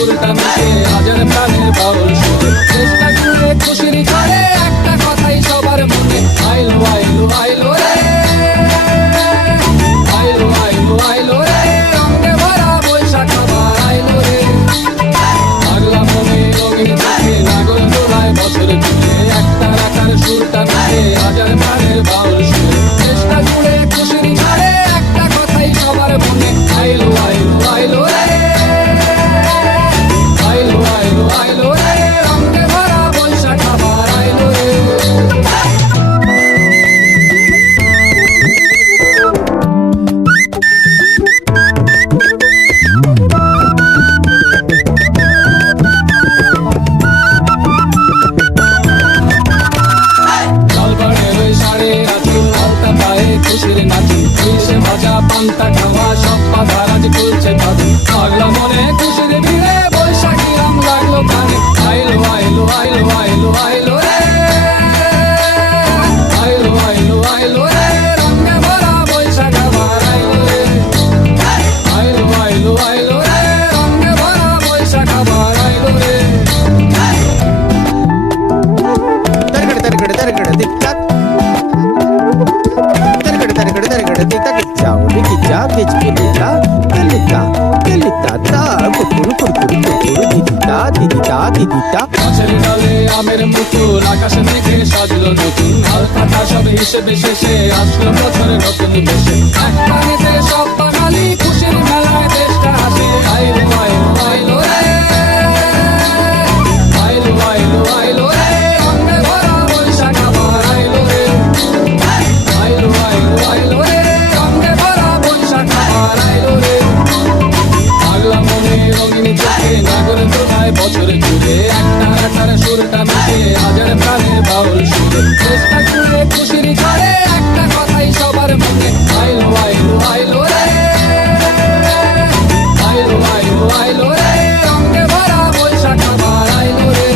সুরটা মিশে হাজার প্রাণের বাউল সুরে চেষ্টা করে খুশির ঝড়ে একটা কথাই সবার মনে আইলো আইলো আইলো রে আইলো আইলো আইলো রে রঙে ভরা বৈশাখ আবার আইলো রে পাগলা মনে রঙিন চোখে নাগর দোলায় বছর জুড়ে একটা রাখার সুরটা মিশে হাজার প্রাণের বাউল সুরে চেষ্টা করে খুশির ঝড়ে একটা কথাই সবার মনে আইলো আইলো আইলো রে আইলো আইলো আইলো রে রঙে ভরা বৈশাখ আবার আইলো রে খুশির নাচি এসে ভাজা পান্তা খাওয়া সব বাধা রাজ করছে ভাবি পাগলা মনে খুশির ভিড়ে বৈশাখী রাম লাগলো কানে আইলো আইলো আইলো আইলো আইলো রে আইলো আইলো আইলো রে রঙে ভরা বৈশাখ আবার আইলো রে আইলো আইলো আইলো রে রঙে ভরা বৈশাখ আবার আইলো রে तरगड़ तरगड़ तरगड़ दिक्कत গাছের ডালে আমের মুকুল আকাশে মেঘে সাজলো নতুন আর কাটা সব হিসেবে শেষে আসলো বছরের নতুন বেশে এক পানিতে সব বাঙালি খুশির মেলায় দেশটা হাসে আইলো আইলো আইলো রে আইলো আইলো আইলো রে রঙে ভরা বৈশাখ আবার আইলো রে আইলো আইলো আইলো রে রঙে ভরা বৈশাখ আবার আইলো রে পাগলা মনে রঙিন চোখে নাগর দোলায় বছর জুড়ে একটা রাখার সুরটা মিশে হাজার প্রাণের বাউল সুরে চেষ্টা করে খুশির ঝড়ে একটা কথাই সবার মনে আইলো আইলো আইলো রে আইলো আইলো আইলো রে রঙে ভরা বৈশাখ আবার আইলো রে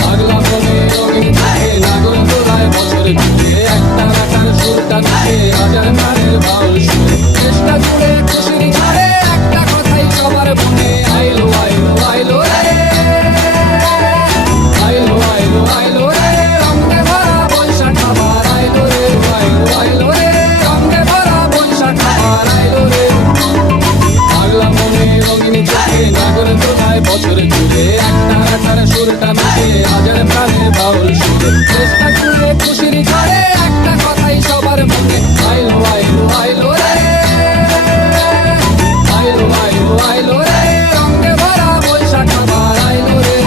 পাগলা মনে রঙিন চোখে নাগর দোলায় বছর জুড়ে একটা রাখার সুরটা মিশে হাজার প্রাণের বাউল সুরে চেষ্টা করে খুশির ঝড়ে একটা কথাই সবার মনে আইলো আইলো আইলো রে আইলো আইলো আইলো রে রঙে ভরা বৈশাখ আবার আইলো রে আইলো আইলো রে রঙে ভরা বৈশাখ আবার আইলো রে পাগলা মনে রঙিন চোখে নাগর দোলায় বছর জুড়ে একটা রাখার সুরটা মিশে হাজার প্রাণের বাউল সুরে চেষ্টা করে খুশির ঝড়ে একটা কথাই সবার মনে আইলো আইলো আইলো রে আইলো আইলো আইলো রে রঙে ভরা বৈশাখ আবার আইলো রে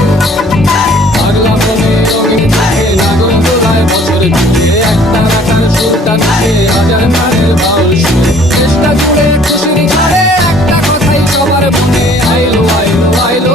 পাগলা মনে রঙিন চোখে নাগর দোলায় বছর জুড়ে একটা রাখার সুরটা মিশে হাজার প্রাণের বাউল সুরে চেষ্টা করে খুশির ঝড়ে একটা কথাই সবার মনে আইলো আইলো আইলো